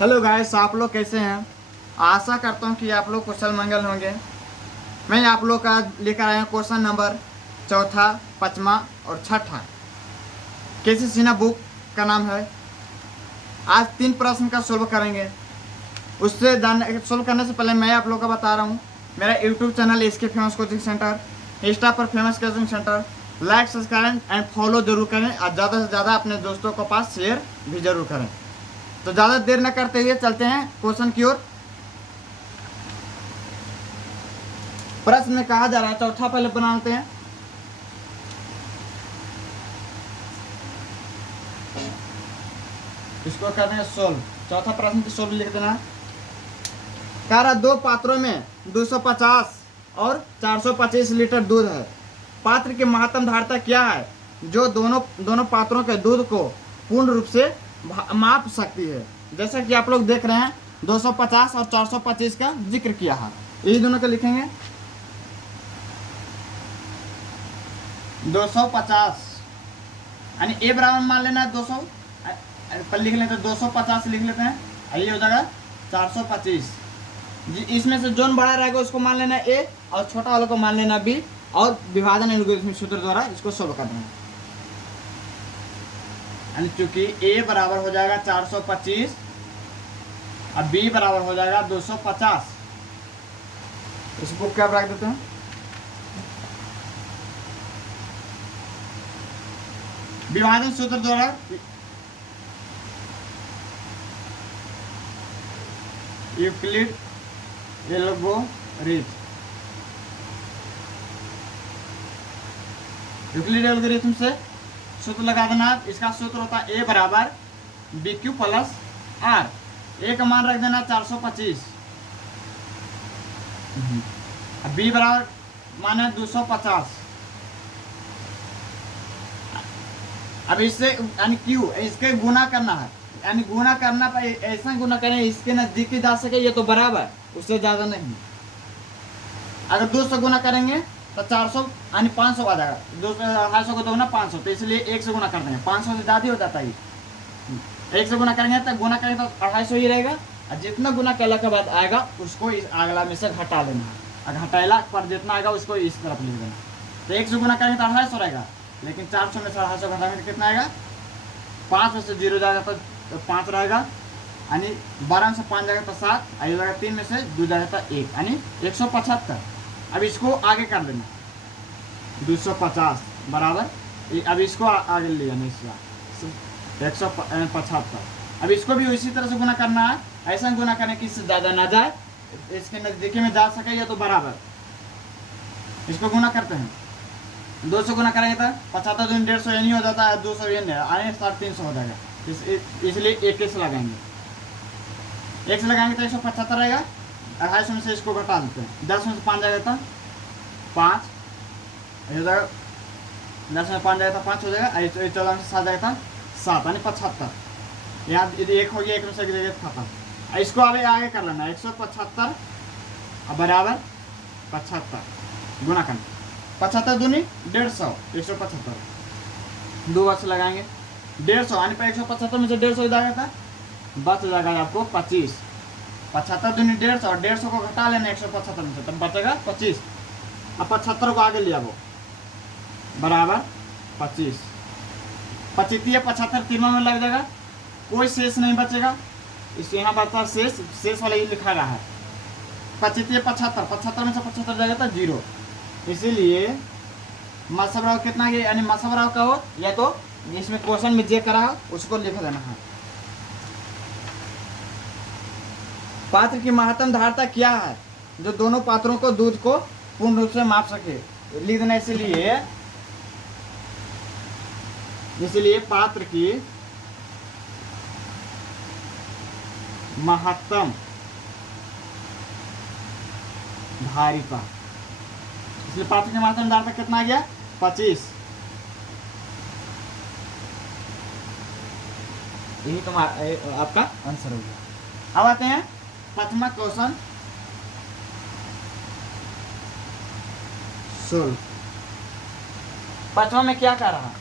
Hello guys, आप लोग कैसे हैं। आशा करता हूं कि आप लोग कुशल मंगल होंगे। मैं आप लोग का लेकर आया हूं क्वेश्चन नंबर चौथा, पाँचवा और छठा। केसी सिन्हा बुक का नाम है। आज 3 प्रश्न का सोल्व करेंगे। उससे जानने सोल्व करने से पहले मैं आप लोग का बता रहा हूँ, मेरा यूट्यूब चैनल इसके फेमस कोचिंग सेंटर, इंस्टा पर famous coaching centre. Like, subscribe and follow जरूर करें और ज़्यादा से ज़्यादा अपने दोस्तों के पास शेयर भी जरूर करें। तो ज़्यादा देर न करते हुए चलते हैं क्वेश्चन की ओर। प्रश्न में कहा जा रहा है, चौथा पहले बनाते हैं। इसको करते हैं सोल्व। चौथा प्रश्न की सोल्व लिख देना। कह रहा 2 पात्रों में 250 और 425 लीटर दूध है। पात्र की महत्तम धारिता क्या है जो दोनों पात्रों के दूध को पूर्ण रूप से माप सकती है। जैसा कि आप लोग देख रहे हैं, 250 और 425 का जिक्र किया है। यही दोनों को लिखेंगे। 250 यानी ए बराबर मान लेना है 200 पर लिख लेते हैं, 250 लिख लेते हैं। ये हो जाएगा 425 जी। इसमें से जोन बड़ा रहेगा उसको मान लेना ए और छोटा वाले को मान लेना बी, और विभाजन एल्गोरिथम सूत्र द्वारा इसको सोल्व करना है। यानी चूंकि ए बराबर हो जाएगा 425 और बी बराबर हो जाएगा 250। इसको क्या रख देते हैं, विभाजन सूत्र द्वारा यूक्लिड एल्गोरिथम से सूत्र लगा देना। इसका सूत्र होता है ए बराबर बी क्यू प्लस आर। ए का मान रख देना 425, बी बराबर मान है 250। अब इससे यानी क्यू इसके गुना करना है, यानी गुना करना पर ऐसा गुना करें इसके नजदीकी जा सके, ये तो बराबर, उससे ज्यादा नहीं। अगर 200 गुना करेंगे तो 400 यानी 500 आ जाएगा। 200 को दोगुना 500, तो इसलिए 1 से गुना कर देंगे। 500 से ज़्यादा हो जाता है। 1 से गुना करेंगे तो गुना करेंगे तो 250 ही रहेगा, और जितना गुना करने के बाद आएगा उसको इस अगला में से घटा लेना है। अगर घटाला पर जितना आएगा उसको इस तरफ लिख देना। तो 1 से गुना करेंगे तो 250 रहेगा, लेकिन 400 में से 250 घटाएंगे तो कितना आएगा, 5 में से 0 जाएगा तो 5 रहेगा, यानी 12 में से 5 जाएगा तो 7, आई जाएगा 3 में से 2 जाएगा तो 1, यानी 175। अब इसको आगे कर देना, 250 बराबर, अब इसको आगे ले जाना, इसका 175। अब इसको भी उसी तरह से गुना करना है। ऐसा गुना करने की इससे ज़्यादा ना जाए, इसके नज़दीकी में जा सके, या तो बराबर। इसको गुना करते हैं, 200 गुना करेंगे तो 75 दूनी 150 ये नहीं हो जाता है, 200 ये नहीं आने 350 हो जाएगा। इसलिए 1 से लगाएंगे, 1 से लगाएंगे तो 175 रहेगा। 250 में से इसको घटा देते हैं, 10 में से 5 जाएगा तो 5 हो जाएगा, 10 में 5 जाएगा तो 5 हो जाएगा, 14 में से 7 जाएगा तो 7, यानी 75। यहाँ यदि 1 हो गया, 1 में से जगह खत्म। इसको अभी आगे कर लेना, 175 बराबर 75 गुना करना, 75 दूनी 150, 175 2 वर्ष लगाएंगे, 150 यानी पर 175 में से 150 हो जाएगा था, बच जाएगा आपको 25। 75 दूनी 150 और 150 को घटा लेना 175 में से, तब बचेगा 25। अब 75 को आगे लिया वो बराबर 25, 25 या 75 तीनों में लग जाएगा, कोई शेष नहीं बचेगा। इस यहाँ बचता शेष वाला ये लिखा रहा है 25 या 75, 75 में से 75 जाएगा तो 0। इसीलिए मसबराव कितना गया, यानी मसबराव का हो, या तो इसमें क्वेश्चन में जे करा हो उसको लिख देना है। पात्र की महत्तम धारिता क्या है जो दोनों पात्रों को दूध को पूर्ण रूप से माप सके, लिख देना। इसलिए पात्र की महत्तम धारिता, इसलिए पात्र की महत्तम धारिता कितना आ गया, 25। यही तुम्हारा आपका आंसर हो गया। अब आते हैं 5वां क्वेश्चन सोल्व। 5वां में क्या कर रहा है,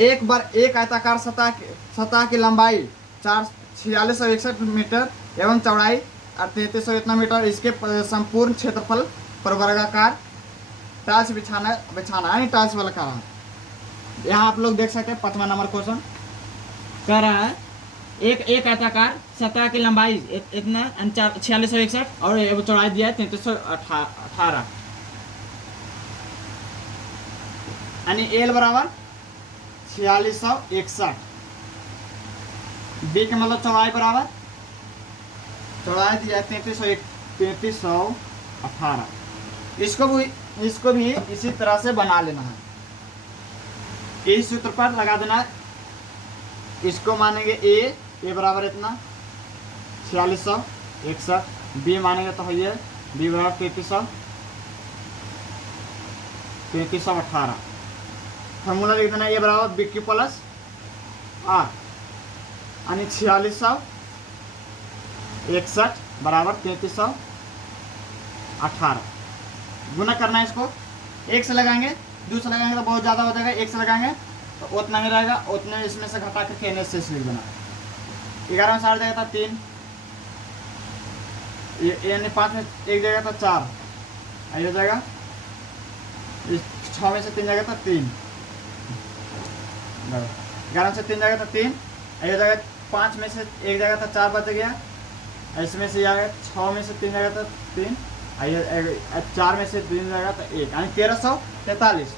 एक आयताकार सतह की लंबाई 4661 मीटर एवं चौड़ाई 3300 इतना मीटर, इसके संपूर्ण क्षेत्रफल पर वर्गाकार टाइल्स बिछाना यानी टाइल्स वाला कह रहा है। यहाँ आप लोग देख सकते हैं 5वां नंबर क्वेश्चन कह रहा है एक आयताकार सतह की लंबाई इतना 4661 और चौड़ाई दिया है 3318 यानी एल बराबर 4661, बी का मतलब चौड़ाई बराबर चौड़ाई दिया है 3318। इसको भी इसी तरह से बना लेना है, इस सूत्र पर लगा देना है। इसको मानेंगे ए बराबर इतना 4661, बी मानेंगे तो ये बी बराबर 3318। फॉर्मूला लिख देना ए बराबर बी क्यू प्लस आर यानी 4661 बराबर 3318। गुना करना है इसको, एक से लगाएंगे, दो से लगाएंगे तो बहुत ज़्यादा हो जाएगा, एक से लगाएंगे तो उतना ही रहेगा, उतने इसमें से घटा के कहने से लिख देना। 11 में 7 जगह था 3, यानी 5 में एक जगह था 4, हो जाएगा 6 में से 3 जगह था 3, 11 में से 3 जगह था 3, हो जाएगा 5 में से एक जगह था 4 बच गया, इसमें से आएगा 6 में से 3 जगह था 3, 4 में से 3 जगह था 1 यानी 1343।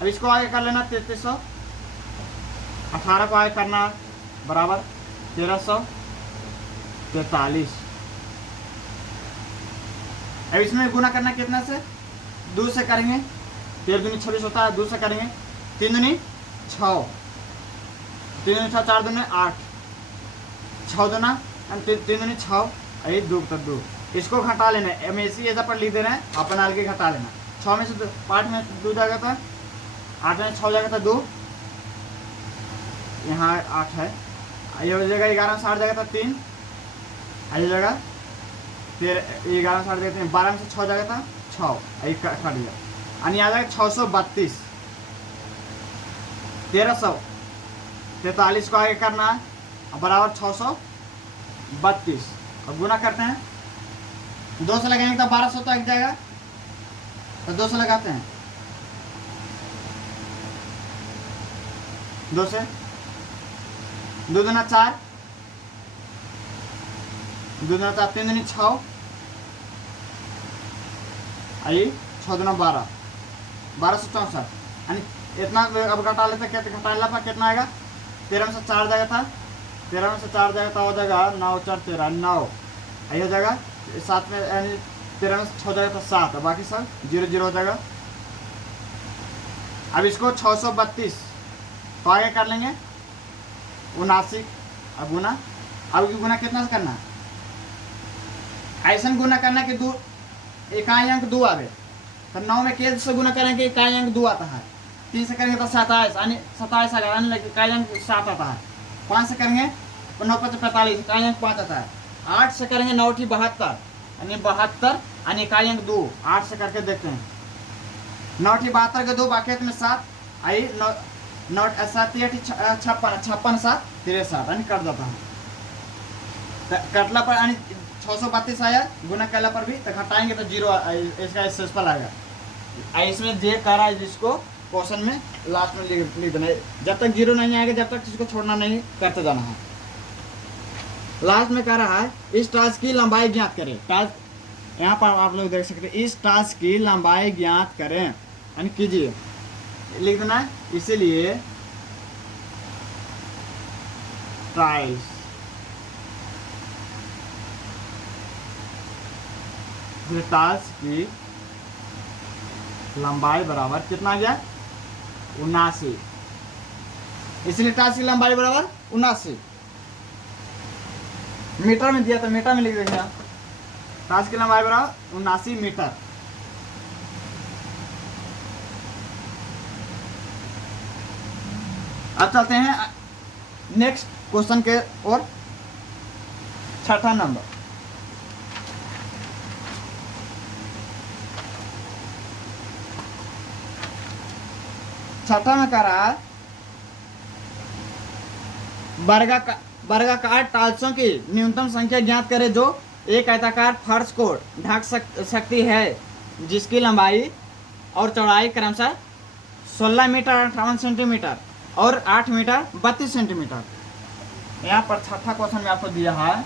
अब इसको आगे कर लेना 3318 को आगे करना बराबर 1343। अब इसमें गुना करना कितना से, 2 से करेंगे, 13 दूनी 26 होता है, 2 से करेंगे 3 दूनी 6, 3 दूनी 6, 4 दूनी 8, 6 दूना 3 दूनी 6, 2 तो 2। इसको घटा लेना है, हम इसी एजा पर लिख दे रहे हैं, अपन आगे घटा लेना। 6 में से 5 में 2 जगह था, 8 में 6 जगह था 2, यहाँ 8 है, ये हो जाएगा 11 में 60 जगह था 3, ये जगह 11 में 60 जगह 3, 12 में से 6 जगह था 6, एक कट गया यानी आ जाएगा 632। 1343 को आगे करना है बराबर 632 और गुना करते हैं, 2 से लगाएंगे तो 1200 तो एक जाएगा, तो 2 से लगाते हैं, 2 से 2 दूना 4, 2 दूना 4, 3 दूनी 6, 6 दूना 12, 1264 यानी इतना। अब घटा लेते हैं, घटाला पर कितना आएगा, 13 में से 4 जगह था, 13 में से 4 जगह था हो जाएगा 9 4 13 9, हो जाएगा 7 में, यानी 13 में से 6 जगह था 7, बाकी सब 0 0 हो जाएगा। अब इसको 632 तो आगे कर लेंगे 79। अब गुना, अब गुना कितना से करना है, ऐसा गुना करना कि 2 इकाई अंक 2 आवे, तो 9 में के से गुना करेंगे इकाई अंक 2 आता है, 3 से करेंगे तो 27 यानी 27 आ जाएगा, इकाई अंक 7 आता है, 5 से करेंगे तो 9 5 45 इकाई अंक 5 आता है, 8 से करेंगे 9 ठी 72 यानी 72 यानी इकाई अंक 2, 8 से करके देखते हैं, 9 ठी 72 के 2 बाकी में 7 आई 9 7 56 56 7 63 यानी कट जाता है। कटला पर यानी 632 आया, गुना करला पर भी तो घटाएंगे तो 0 इसका एक्सेसफल आएगा। इसमें जे कह रहा है जिसको क्वेश्चन में लास्ट में लिख देना है, जब तक 0 नहीं आएगा जब तक इसको छोड़ना नहीं, करते जाना है। लास्ट में कह रहा है इस टास्क की लंबाई ज्ञात करें, टास्क यहाँ पर आप लोग देख सकते हैं, इस टास्क की लंबाई ज्ञात करें यानी कीजिए, लिख देना है। इसीलिए टाइल्स टास्क की लंबाई बराबर कितना आ गया 79, इसलिए टास्क की लंबाई बराबर 79 मीटर में दिया, तो मीटर में लिख देंगे आप, टास्क की लंबाई बराबर 79 मीटर। अब चलते हैं नेक्स्ट क्वेश्चन के और, 6ठा नंबर। छठा में कह रहा है वर्गाकार टाइल्सों की न्यूनतम संख्या ज्ञात करें जो एक आयताकार फर्श को ढक सकती है, जिसकी लंबाई और चौड़ाई क्रमशः 16 मीटर 58 सेंटीमीटर और 8 मीटर 32 सेंटीमीटर। यहाँ पर छठा क्वेश्चन में आपको दिया है,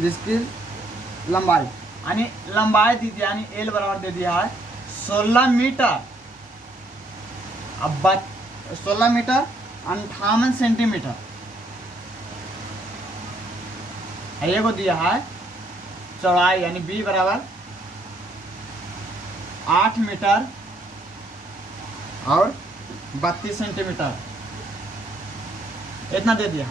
जिसकी लंबाई यानी लंबाई दी थी यानी एल बराबर दे दिया है 16 मीटर, अब 16 मीटर 58 सेंटीमीटर। ये को दिया है चौड़ाई यानी बी बराबर 8 मीटर और 32 सेंटीमीटर, इतना दे दिया।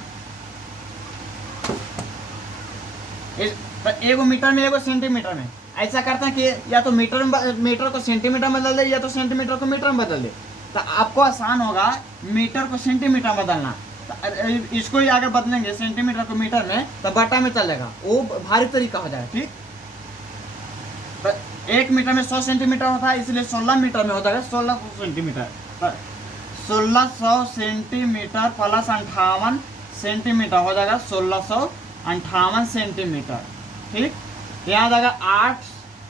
एगो मीटर में एगो सेंटीमीटर में ऐसा करते हैं कि या तो मीटर को सेंटीमीटर में बदल दे या तो सेंटीमीटर को मीटर में बदल दे, तो आपको आसान होगा मीटर को सेंटीमीटर में बदलना। तो इसको ही अगर बदलेंगे सेंटीमीटर को मीटर में तो बटा में चलेगा, वो भारी तरीका हो जाएगा। ठीक, तो 1 मीटर में 100 सेंटीमीटर होता है, इसलिए 16 मीटर में हो जाएगा 1600 सेंटीमीटर। 1600 सेंटीमीटर प्लस 58 सेंटीमीटर हो जाएगा 1658 सेंटीमीटर। ठीक, यहाँ जाएगा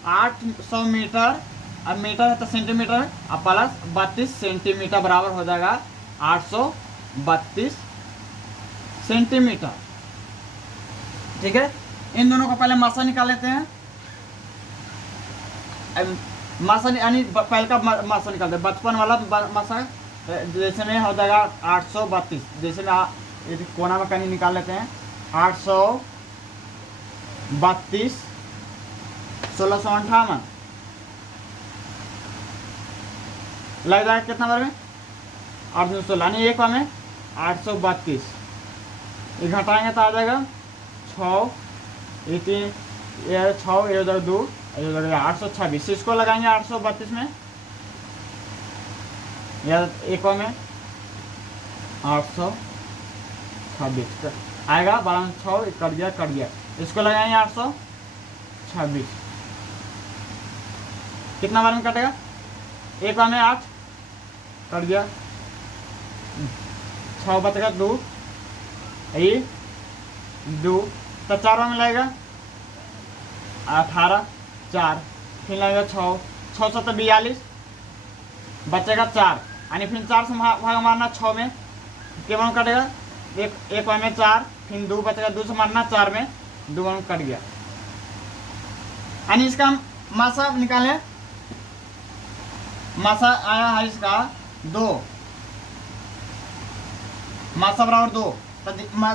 800 मीटर, अब मीटर है तो सेंटीमीटर में, अब प्लस 32 सेंटीमीटर बराबर हो जाएगा 832 सेंटीमीटर। ठीक है, इन दोनों को पहले मासा निकाल लेते हैं। मासा यानी पहले का मासा निकालते हैं, बचपन वाला मासा जैसे में हो जाएगा 832, जैसे में कोना में कहीं निकाल लेते हैं 832 1658 लग जाएगा कितना बार में 816 यानी एक बार में 832, ये घटाएंगे तो आ जाएगा 6 ये 3 ये 6 ये 2 ये लगेगा 826। इसको लगाएंगे 832 में या एक बार में 826 आएगा, 12 में 6 कट गया। इसको लगाएंगे 826, कितना बार में कटेगा, एक बार में 8 कट गया, 6 बचेगा 2 ये 2, तो 4 बार में लगेगा 18 4, फिर लगेगा 6 6 7 42 बचेगा 4, यानी फिर 4 से भाग मारना 6 में, के बार में कटेगा एक बार में 4, फिर 2 बचेगा 2 से मारना 4 में 2 बार में कट गया। यानी इसका मासा निकालें, मासा आया है इसका 2, मासा बराबर 2, तो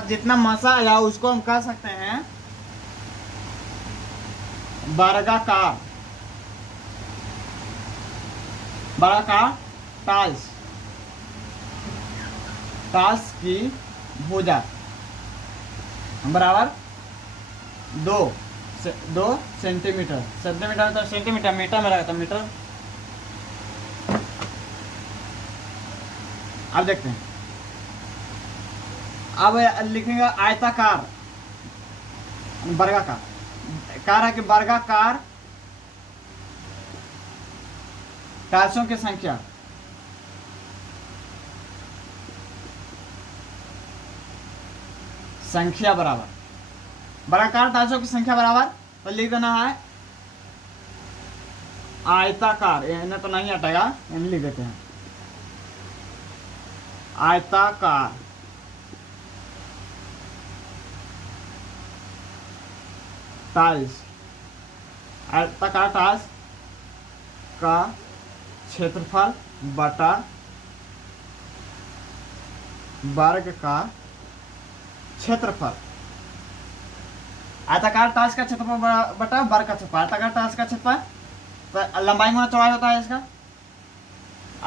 जितना मासा आया उसको हम कह सकते हैं वर्गाकार टाइल्स की भुजा बराबर 2 सेंटीमीटर। सेंटीमीटर तो सेंटीमीटर, मीटर में रहता मीटर। अब देखते हैं, अब लिखेंगे आयताकार वर्गाकार, कह रहा है कि वर्गाकार टाइल्सों की संख्या बराबर वर्गाकार टाइल्सों की संख्या बराबर, तो लिख देना है आयताकार, इन्हें तो नहीं हटेगा, इन्हें लिख देते हैं आयताकार टाइल्स। आयताकार टाइल्स का क्षेत्रफल बटा वर्ग का क्षेत्रफल। आयताकार टाइल्स का क्षेत्रफल बटा वर्ग का क्षेत्रफल। आयताकार टाइल्स का क्षेत्रफल तो लंबाई गुना चौड़ाई होता है इसका,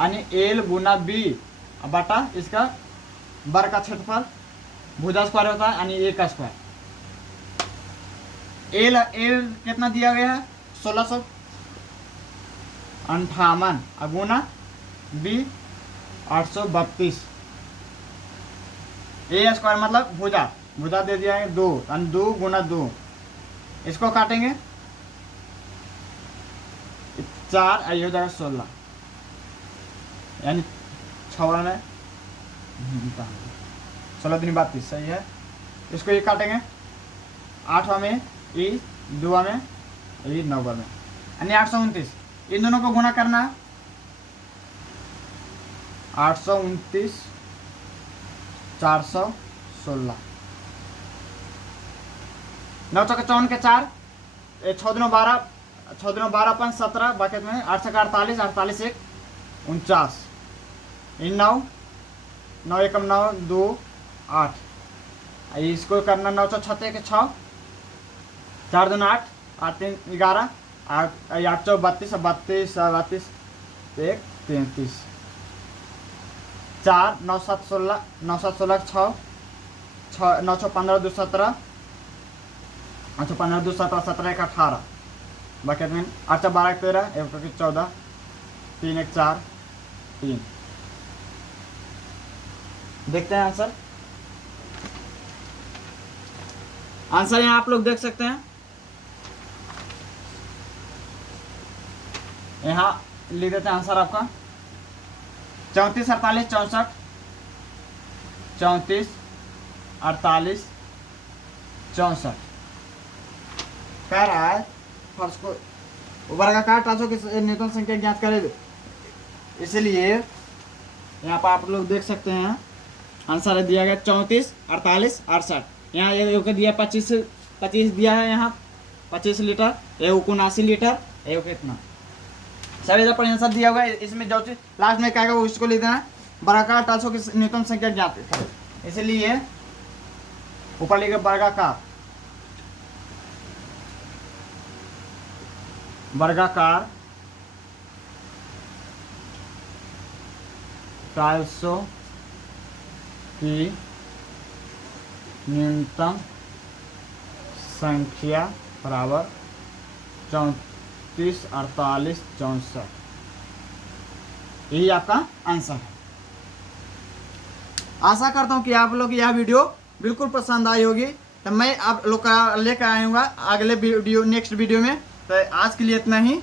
यानी एल गुना बी बटा इसका वर्ग का क्षेत्रफल, भुजा स्क्वायर होता है यानी ए का स्क्वायर। एल कितना दिया गया है 1658 गुना बी 832, ए स्क्वायर मतलब भुजा दे दिया है 2, 2 गुना 2, इसको काटेंगे 4 आई हो जाएगा 16, यानी 6 में 16 दूनी 32 सही है। इसको ये काटेंगे 8 में ई 2 में ई 9 में यानी 829। इन दोनों को गुना करना है 829 416 9 चौके 54 के 4 6 दिनों 12 6 दिनों 12 5 17 बाकी में 8 से 48 48 1 49 इन 9 9 एकम 9 2 8 इसको करना 9 6 के 6 4 2 8 8 3 11 8 8 4 32 32 32 1 33 4 9 7 16 9 7 16 6 6 9 6 15 2 17 अच्छा 15 2 17 17 1 18 बाकी में 8 12 13 1 14 3 1 4 3। देखते हैं आंसर। आंसर यहाँ आप लोग देख सकते हैं। यहाँ लिख देते हैं आंसर आपका 34 48 64 34 48 64 कह रहा है फर्श को वर्गाकार टाँचों की न्यूटन संख्या ज्ञात करें। इसलिए यहाँ पर आप लोग देख सकते हैं आंसर दिया गया 34 48 68। यहाँ एक दिया 25 दिया है, यहाँ 25 लीटर, एक 79 लीटर, एक कितना सभी जब पर आंसर दिया हुआ है। इसमें जो चीज लास्ट में क्या है उसको लिख देना है वर्गाकार टाँचों की न्यूटन संख्या ज्ञात करें। इसलिए ऊपर लिखे वर्गाकार टाइल्सों की न्यूनतम संख्या बराबर 34 48 64। यही आपका आंसर है। आशा करता हूँ कि आप लोग यह वीडियो बिल्कुल पसंद आई होगी। तो मैं आप लोग का लेकर आऊँगा अगले वीडियो नेक्स्ट वीडियो में। तो आज के लिए इतना ही।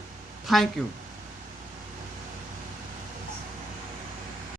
Thank you.